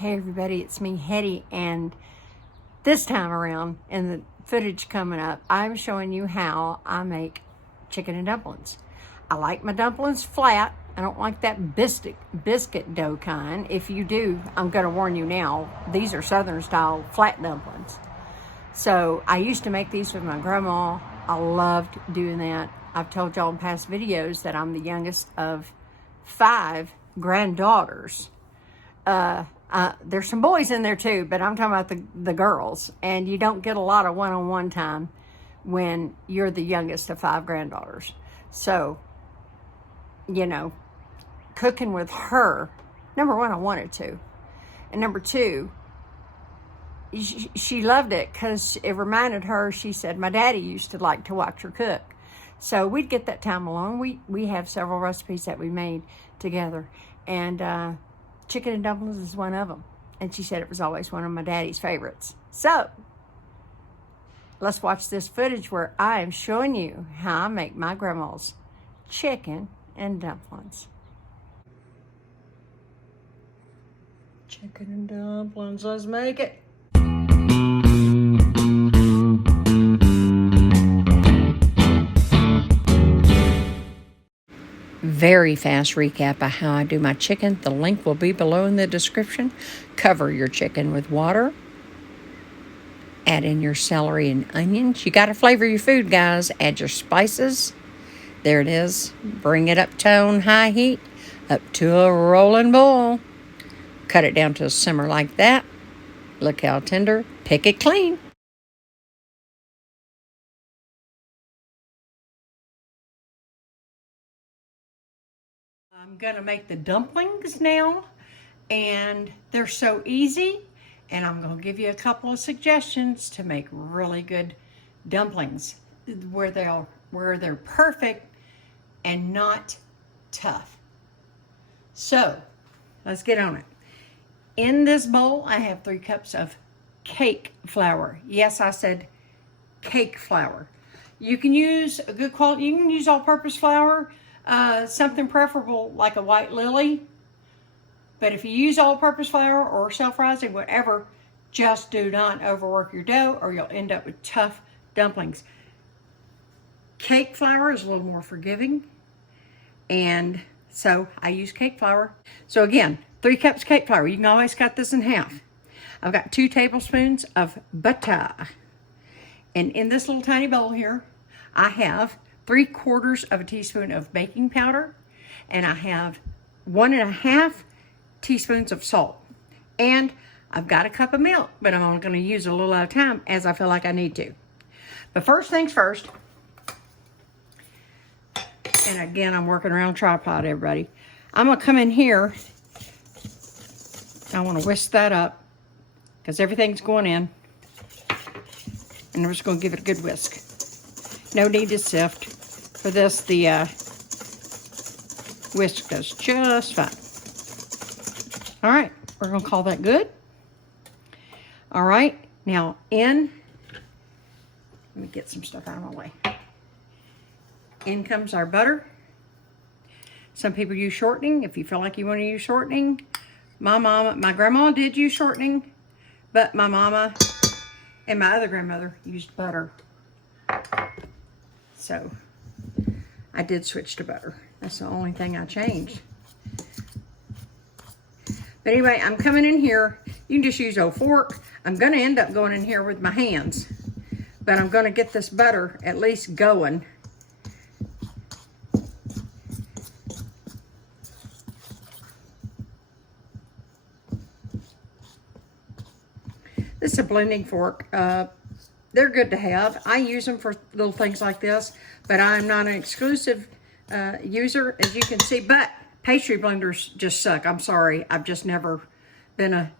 Hey everybody, it's me, Hetty, and this time around, in the footage coming up, I'm showing you how I make chicken and dumplings. I like my dumplings flat. I don't like that biscuit dough kind. If you do, I'm going to warn you now, these are Southern style flat dumplings. So I used to make these with my grandma. I loved doing that. I've told y'all in past videos that I'm the youngest of 5 granddaughters. There's some boys in there too, but I'm talking about the girls. And you don't get a lot of one-on-one time when you're the youngest of 5 granddaughters. So, you know, cooking with her, number one, I wanted to. And number two, she loved it because it reminded her, she said, my daddy used to like to watch her cook. So we'd get that time along. We have several recipes that we made together. And chicken and dumplings is one of them. And she said it was always one of my daddy's favorites. So let's watch this footage where I am showing you how I make my grandma's chicken and dumplings. Chicken and dumplings, let's make it. Very fast recap of how I do my chicken. The link will be below in the description. Cover your chicken with water. Add in your celery and onions. You got to flavor your food, guys. Add your spices. There it is. Bring it up to on high heat, up to a rolling boil. Cut it down to a simmer like that. Look how tender. Pick it clean. I'm gonna make the dumplings now, and they're so easy, and I'm gonna give you a couple of suggestions to make really good dumplings where they're perfect and not tough. So let's get on it. In this bowl, I have 3 cups of cake flour. Yes, I said cake flour. You can use a good quality, you can use all-purpose flour, something preferable like a white lily. But if you use all-purpose flour or self-rising, whatever, just do not overwork your dough or you'll end up with tough dumplings. Cake flour is a little more forgiving, and so I use cake flour. So again, 3 cups cake flour. You can always cut this in half. I've got 2 tablespoons of butter. And in this little tiny bowl here, I have 3/4 of a teaspoon of baking powder, and I have 1.5 teaspoons of salt. And I've got a cup of milk, but I'm only going to use a little at a time as I feel like I need to. But first things first, and again, I'm working around tripod, everybody. I'm going to come in here. I want to whisk that up because everything's going in. And I'm just going to give it a good whisk. No need to sift. For this, the whisk does just fine. All right, we're going to call that good. All right, now let me get some stuff out of my way. In comes our butter. Some people use shortening. If you feel like you want to use shortening, my grandma did use shortening, but my mama and my other grandmother used butter. So I did switch to butter. That's the only thing I changed. But anyway, I'm coming in here. You can just use a fork. I'm going to end up going in here with my hands, but I'm going to get this butter at least going. This is a blending fork. They're good to have. I use them for little things like this, but I'm not an exclusive user, as you can see. But pastry blenders just suck. I'm sorry. I've just never been a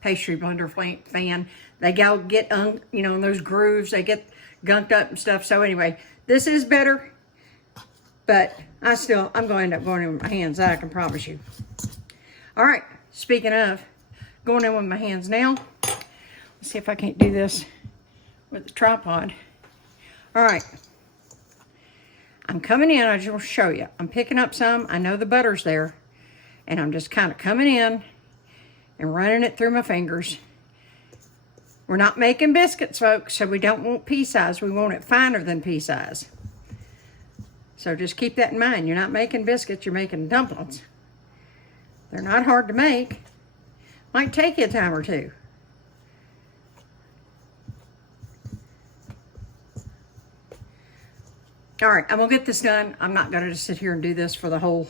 pastry blender fan. They get, in those grooves, they get gunked up and stuff. So anyway, this is better, but I'm going to end up going in with my hands. That I can promise you. All right. Speaking of going in with my hands now, let's see if I can't do this with the tripod. All right. I'm coming in. I just want to show you. I'm picking up some. I know the butter's there. And I'm just kind of coming in and running it through my fingers. We're not making biscuits, folks, so we don't want pea size. We want it finer than pea size. So just keep that in mind. You're not making biscuits, you're making dumplings. They're not hard to make. Might take you a time or two. All right, I'm gonna get this done. I'm not gonna just sit here and do this for the whole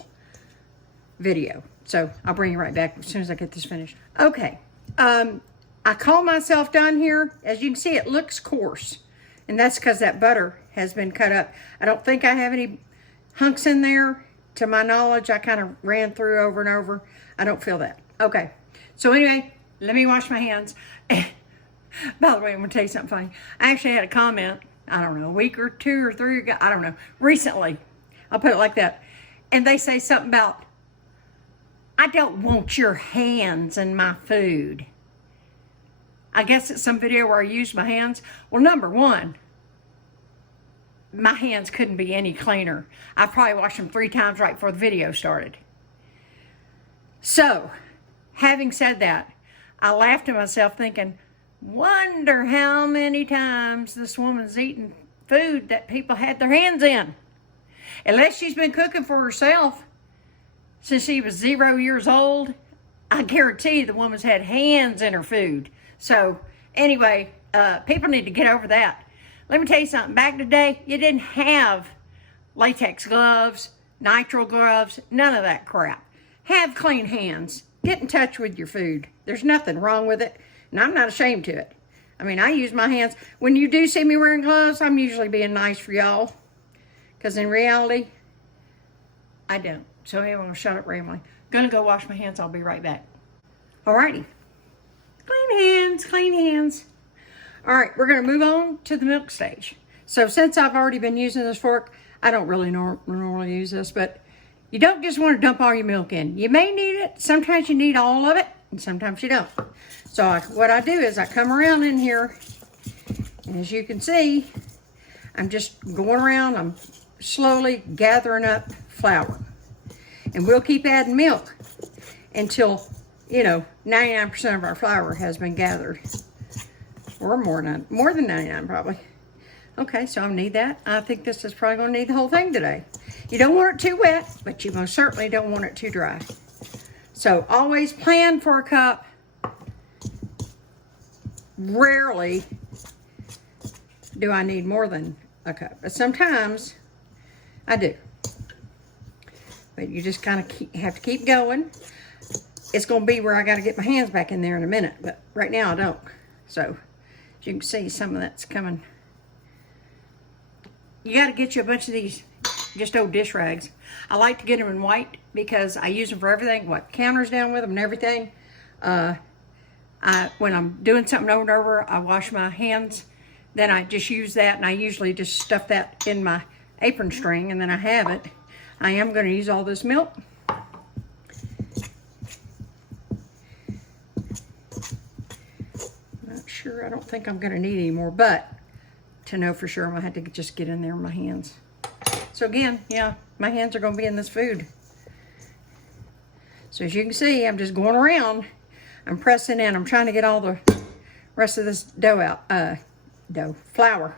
video. So I'll bring you right back as soon as I get this finished. Okay, I call myself done here. As you can see, it looks coarse. And that's because that butter has been cut up. I don't think I have any hunks in there. To my knowledge, I kind of ran through over and over. I don't feel that. Okay, so anyway, let me wash my hands. By the way, I'm gonna tell you something funny. I actually had a comment, I don't know, a week or two or three ago, I don't know, recently. I'll put it like that. And they say something about, I don't want your hands in my food. I guess it's some video where I used my hands. Well, number one, my hands couldn't be any cleaner. I probably washed them 3 times right before the video started. So, having said that, I laughed to myself thinking, wonder how many times this woman's eaten food that people had their hands in. Unless she's been cooking for herself since she was 0 years old, I guarantee the woman's had hands in her food. So, anyway, people need to get over that. Let me tell you something. Back in the day, you didn't have latex gloves, nitrile gloves, none of that crap. Have clean hands. Get in touch with your food. There's nothing wrong with it, and I'm not ashamed to it. I mean, I use my hands. When you do see me wearing gloves, I'm usually being nice for y'all, because in reality, I don't. So anyway, I'm going to shut up rambling. Gonna go wash my hands. I'll be right back. Alrighty. Clean hands, clean hands. All right, we're gonna move on to the milk stage. So since I've already been using this fork, I don't really normally use this, but you don't just want to dump all your milk in. You may need it. Sometimes you need all of it, and sometimes you don't. So what I do is I come around in here, and as you can see, I'm just going around. I'm slowly gathering up flour. And we'll keep adding milk until, you know, 99% of our flour has been gathered. Or more than 99 probably. Okay, so I'll need that. I think this is probably going to need the whole thing today. You don't want it too wet, but you most certainly don't want it too dry. So always plan for a cup. Rarely do I need more than a cup, but sometimes I do. But you just kind of have to keep going. It's going to be where I got to get my hands back in there in a minute, but right now I don't. So as you can see, some of that's coming. You got to get you a bunch of these just old dish rags. I like to get them in white because I use them for everything. What, counters down with them and everything. When I'm doing something over and over, I wash my hands. Then I just use that, and I usually just stuff that in my apron string, and then I have it. I am going to use all this milk. Not sure. I don't think I'm going to need any more, but to know for sure, I'm going to have to just get in there in my hands. So again, yeah, my hands are going to be in this food. So as you can see, I'm just going around. I'm pressing in. I'm trying to get all the rest of this dough out, flour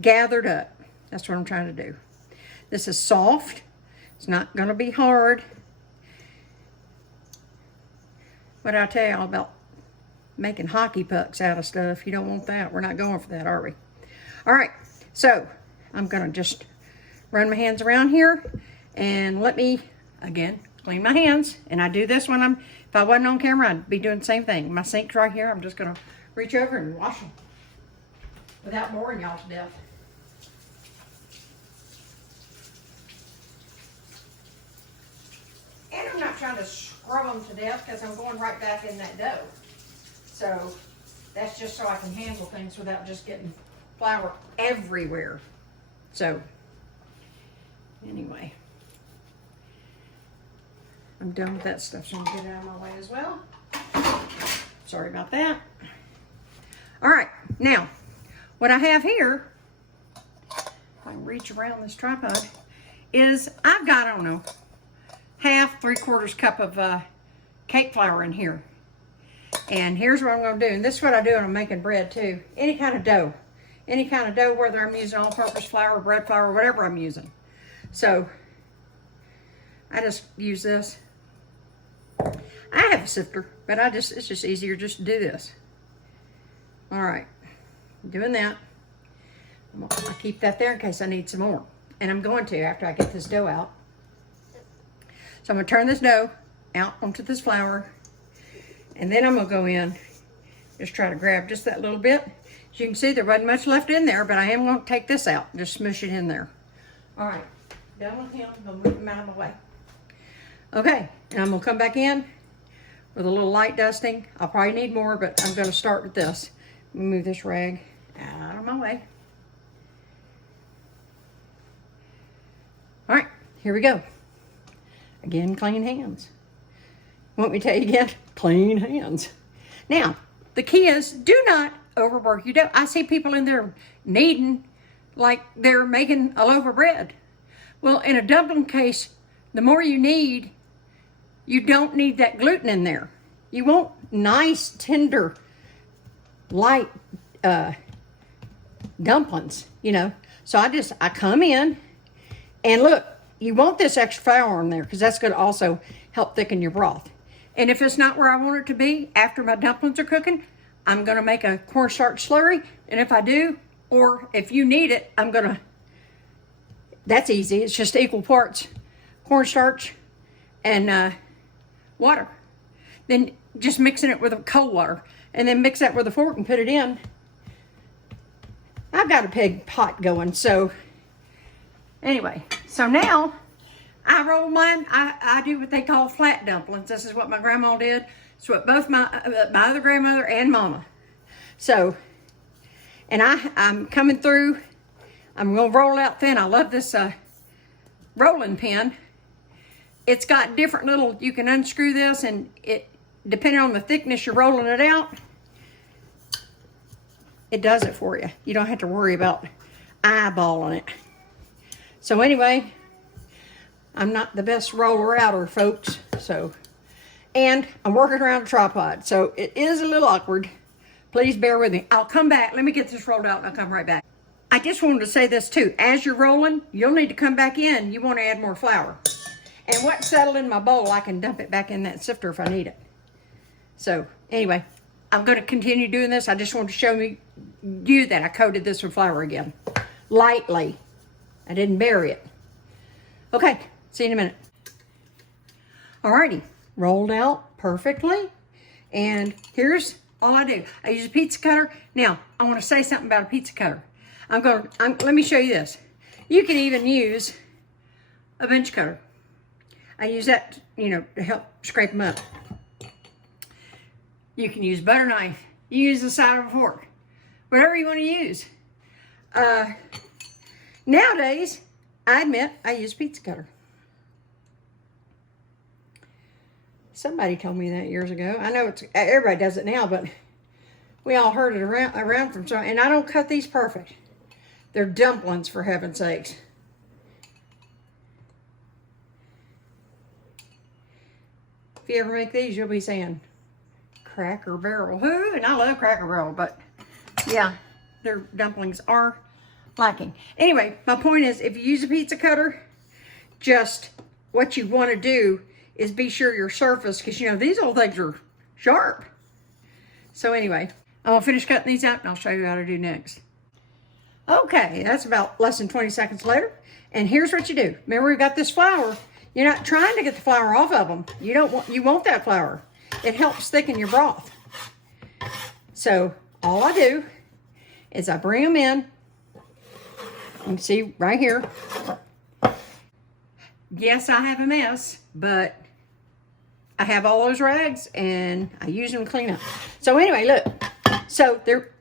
gathered up. That's what I'm trying to do. This is soft. It's not going to be hard. But I'll tell you all about making hockey pucks out of stuff. You don't want that. We're not going for that, are we? All right, so I'm going to just run my hands around here and let me, again, clean my hands. And I do this when if I wasn't on camera, I'd be doing the same thing. My sink's right here. I'm just going to reach over and wash them without boring y'all to death. And I'm not trying to scrub them to death because I'm going right back in that dough. So that's just so I can handle things without just getting flour everywhere. So anyway, I'm done with that stuff, so I'm going to get it out of my way as well. Sorry about that. All right, now what I have here, if I can reach around this tripod, is I've got, I don't know, half, 3/4 cup of cake flour in here. And here's what I'm going to do. And this is what I do when I'm making bread too. Any kind of dough. Any kind of dough, whether I'm using all-purpose flour, bread flour, whatever I'm using. So I just use this. I have a sifter, but it's just easier just to do this. All right, doing that. I'll keep that there in case I need some more. And I'm going to after I get this dough out. So I'm gonna turn this dough out onto this flour. And then I'm gonna go in, just try to grab just that little bit. As you can see, there wasn't much left in there, but I am gonna take this out and just smush it in there. All right, done with him, I'm gonna move him out of the way. Okay, and I'm gonna come back in with a little light dusting. I'll probably need more, but I'm gonna start with this. Move this rag out of my way. All right, here we go. Again, clean hands. Want me to tell you again? Clean hands. Now, the key is do not overwork your dough. I see people in there kneading like they're making a loaf of bread. Well, in a dumpling case, the more you knead, you don't need that gluten in there. You want nice, tender, light dumplings, you know. So I come in and look, you want this extra flour in there because that's going to also help thicken your broth. And if it's not where I want it to be after my dumplings are cooking, I'm going to make a cornstarch slurry. And if I do, or if you need it, that's easy. It's just equal parts cornstarch and water. Then just mixing it with cold water. And then mix that with a fork and put it in. I've got a big pot going, so anyway. So now I roll mine. I do what they call flat dumplings. This is what my grandma did. It's what both my other grandmother and mama. So, and I'm coming through. I'm gonna roll out thin. I love this rolling pin. It's got different little, you can unscrew this, and it, depending on the thickness you're rolling it out, it does it for you. You don't have to worry about eyeballing it. So anyway, I'm not the best roller outer, folks. So, and I'm working around a tripod, so it is a little awkward. Please bear with me. I'll come back. Let me get this rolled out and I'll come right back. I just wanted to say this too. As you're rolling, you'll need to come back in. You want to add more flour. And what's settled in my bowl, I can dump it back in that sifter if I need it. So anyway, I'm going to continue doing this. I just wanted to show you that I coated this with flour again. Lightly. I didn't bury it. Okay, see you in a minute. Alrighty, rolled out perfectly. And here's all I do. I use a pizza cutter. Now, I want to say something about a pizza cutter. Let me show you this. You can even use a bench cutter. I use that, you know, to help scrape them up. You can use butter knife. You use the side of a fork. Whatever you want to use. Nowadays, I admit, I use pizza cutter. Somebody told me that years ago. I know everybody does it now, but we all heard it around from some. And I don't cut these perfect. They're dumplings, for heaven's sakes. If you ever make these, you'll be saying, Cracker Barrel. Who? And I love Cracker Barrel, but yeah, their dumplings are lacking. Anyway, my point is, if you use a pizza cutter, just what you want to do is be sure your surface, because you know, these old things are sharp. So anyway, I'm going to finish cutting these out and I'll show you how to do next. Okay, that's about less than 20 seconds later. And here's what you do. Remember, we've got this flour. You're not trying to get the flour off of them. You want that flour. It helps thicken your broth. So all I do is I bring them in. You can see right here. Yes, I have a mess, but I have all those rags and I use them to clean up. So anyway, look. So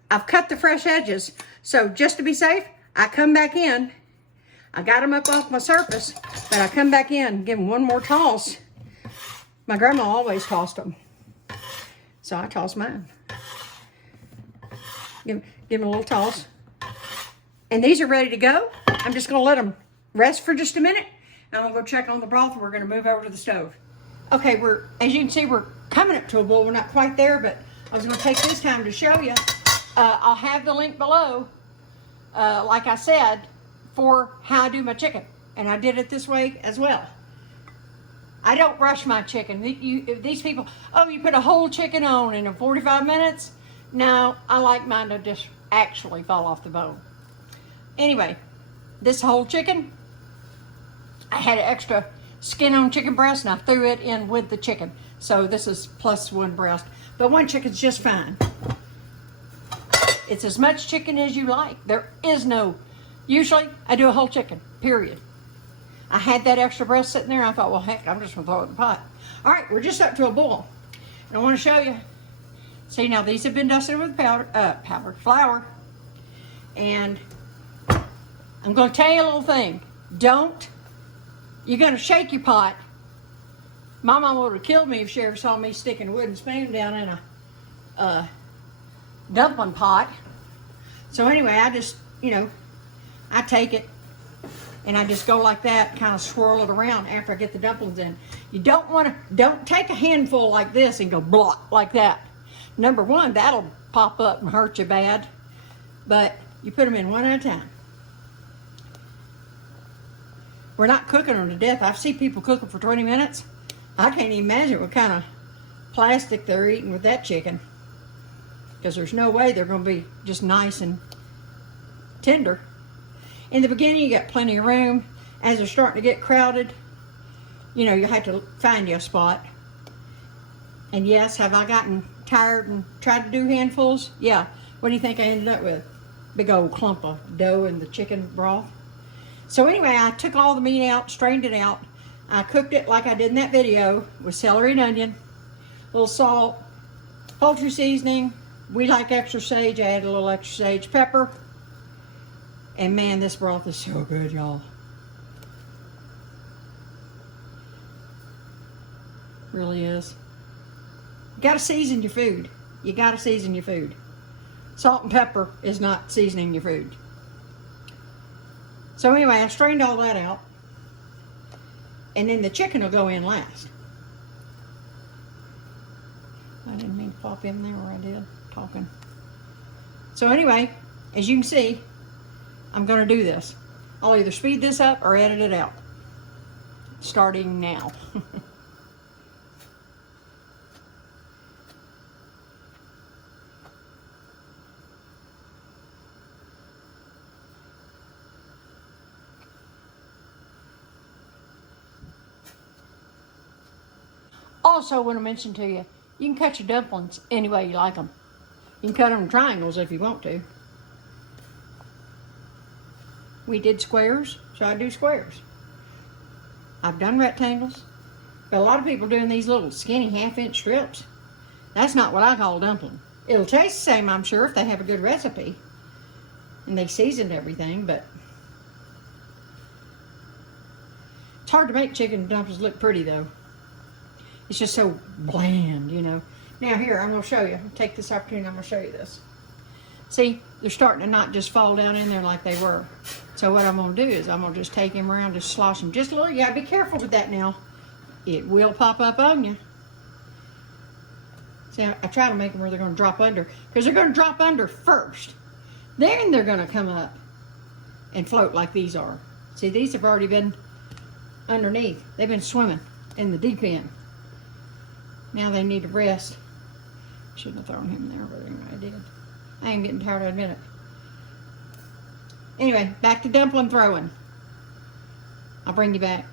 I've cut the fresh edges. So just to be safe, I come back in. I got them up off my surface, but I come back in, give them one more toss. My grandma always tossed them. So I toss mine. Give them a little toss. And these are ready to go. I'm just gonna let them rest for just a minute. And I'm gonna go check on the broth and we're gonna move over to the stove. Okay, as you can see, we're coming up to a boil. We're not quite there, but I was going to take this time to show you. I'll have the link below, like I said, for how I do my chicken. And I did it this way as well. I don't rush my chicken. These people, oh, you put a whole chicken on in 45 minutes? No, I like mine to just actually fall off the bone. Anyway, this whole chicken, I had an extra skin on chicken breast and I threw it in with the chicken. So this is plus one breast, but one chicken's just fine. It's as much chicken as you like. There is no, usually I do a whole chicken, period. I had that extra breast sitting there. I thought, well, heck, I'm just gonna throw it in the pot. All right, we're just up to a boil. And I wanna show you. See, now these have been dusted with powdered flour. And I'm gonna tell you a little thing. You're gonna shake your pot. My mom would have killed me if she ever saw me sticking a wooden spoon down in a dumpling pot. So anyway, I just, I take it and I just go like that, kind of swirl it around after I get the dumplings in. You don't take a handful like this and go blot like that. Number one, that'll pop up and hurt you bad, but you put them in one at a time. We're not cooking them to death. I've seen people cook them for 20 minutes. I can't even imagine what kind of plastic they're eating with that chicken, because there's no way they're going to be just nice and tender. In the beginning, you got plenty of room. As they're starting to get crowded, you have to find you a spot. And yes, have I gotten tired and tried to do handfuls? Yeah. What do you think I ended up with? Big old clump of dough in the chicken broth. So anyway, I took all the meat out, strained it out. I cooked it like I did in that video with celery and onion, a little salt, poultry seasoning. We like extra sage. I added a little extra sage, pepper. And man, this broth is so good, y'all. Really is. You gotta season your food. You gotta season your food. Salt and pepper is not seasoning your food. So anyway, I strained all that out. And then the chicken will go in last. I didn't mean to pop in there where I did, talking. So anyway, as you can see, I'm gonna do this. I'll either speed this up or edit it out. Starting now. Also, I want to mention to you, you can cut your dumplings any way you like them. You can cut them in triangles if you want to. We did squares, so I do squares. I've done rectangles, but a lot of people doing these little skinny half-inch strips. That's not what I call a dumpling. It'll taste the same, I'm sure, if they have a good recipe and they seasoned everything, but it's hard to make chicken dumplings look pretty though. It's just so bland, Now here, I'm gonna show you. Take this opportunity, I'm gonna show you this. See, they're starting to not just fall down in there like they were. So what I'm gonna do is I'm gonna just take them around, just slosh them just a little. You gotta be careful with that now. It will pop up on you. See, I try to make them where they're gonna drop under, because they're gonna drop under first. Then they're gonna come up and float like these are. See, these have already been underneath. They've been swimming in the deep end. Now they need to rest. Shouldn't have thrown him there, but anyway, I did. I am getting tired, I admit it. Anyway, back to dumpling throwing. I'll bring you back.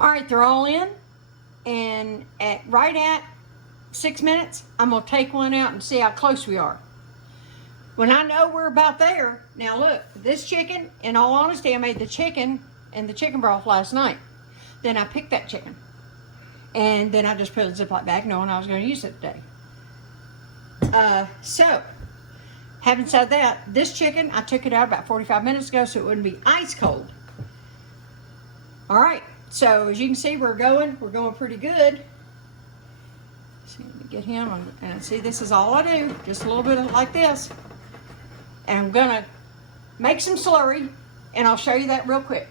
All right, they're all in, and right at 6 minutes, I'm gonna take one out and see how close we are. When I know we're about there, now look, this chicken, in all honesty, I made the chicken in the chicken broth last night. Then I picked that chicken. And then I just put it in a Ziploc bag knowing I was going to use it today. So, having said that, this chicken, I took it out about 45 minutes ago so it wouldn't be ice cold. All right, so as you can see, we're going pretty good. So let me get him, and see, this is all I do, just a little bit of like this. And I'm gonna make some slurry, and I'll show you that real quick.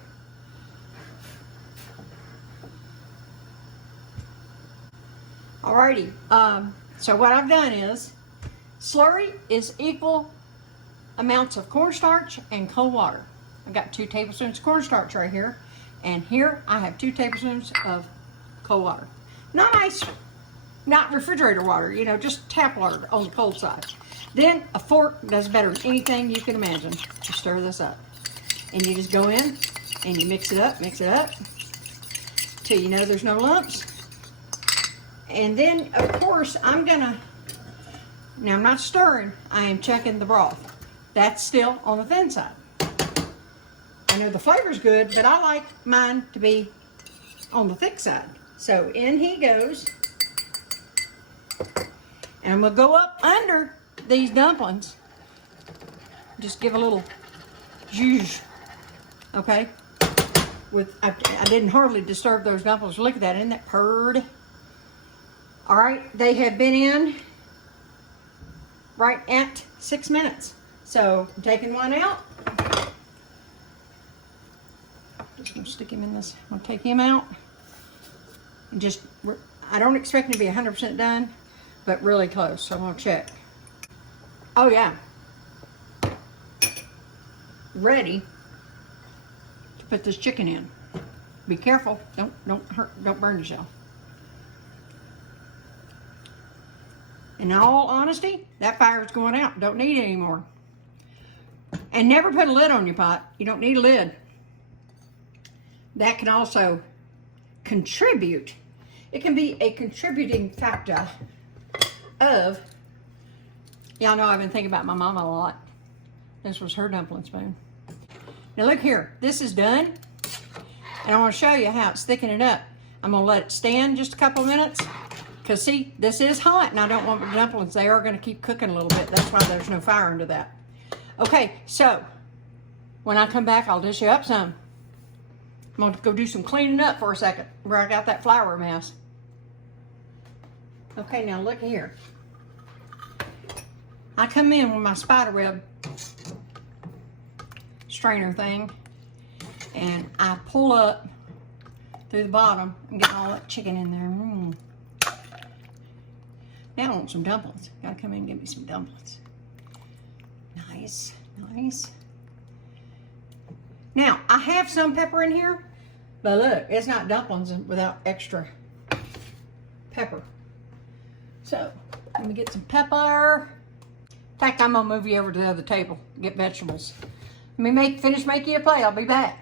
Alrighty, so what I've done is, slurry is equal amounts of cornstarch and cold water. I've got 2 tablespoons of cornstarch right here, and here I have 2 tablespoons of cold water. Not ice, not refrigerator water, you know, just tap water on the cold side. Then a fork does better than anything you can imagine to stir this up. And you just go in and you mix it up till you know there's no lumps. And then, of course, now I'm not stirring, I am checking the broth. That's still on the thin side. I know the flavor's good, but I like mine to be on the thick side. So in he goes. And I'm gonna go up under these dumplings. Just give a little zhuzh, okay? I didn't hardly disturb those dumplings. Look at that, isn't that purred? All right, they have been in right at 6 minutes. So I'm taking one out. Just gonna stick him in this. I'm gonna take him out. And I don't expect him to be 100% done, but really close. So I'm gonna check. Oh yeah. Ready to put this chicken in. Be careful. Don't burn yourself. In all honesty, that fire is going out. Don't need it anymore. And never put a lid on your pot. You don't need a lid. That can also contribute. It can be a contributing factor of, y'all know I've been thinking about my mama a lot. This was her dumpling spoon. Now look here, this is done. And I want to show you how it's thickening up. I'm gonna let it stand just a couple minutes. Because see, this is hot and I don't want the dumplings. They are gonna keep cooking a little bit. That's why there's no fire under that. Okay, so when I come back, I'll dish you up some. I'm gonna go do some cleaning up for a second where I got that flour mess. Okay, now look here. I come in with my spider web strainer thing and I pull up through the bottom and get all that chicken in there. Now I want some dumplings. Gotta come in and get me some dumplings. Nice, nice. Now, I have some pepper in here, but look, it's not dumplings without extra pepper. So, let me get some pepper. In fact, I'm gonna move you over to the other table and get vegetables. Let me finish making you a plate. I'll be back.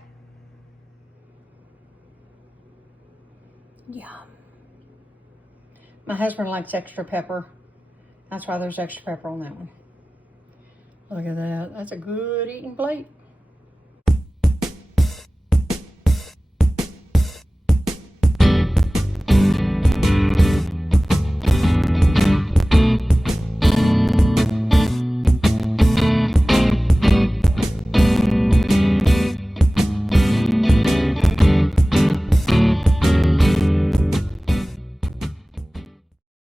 Yum. My husband likes extra pepper. That's why there's extra pepper on that one. Look at that. That's a good eating plate.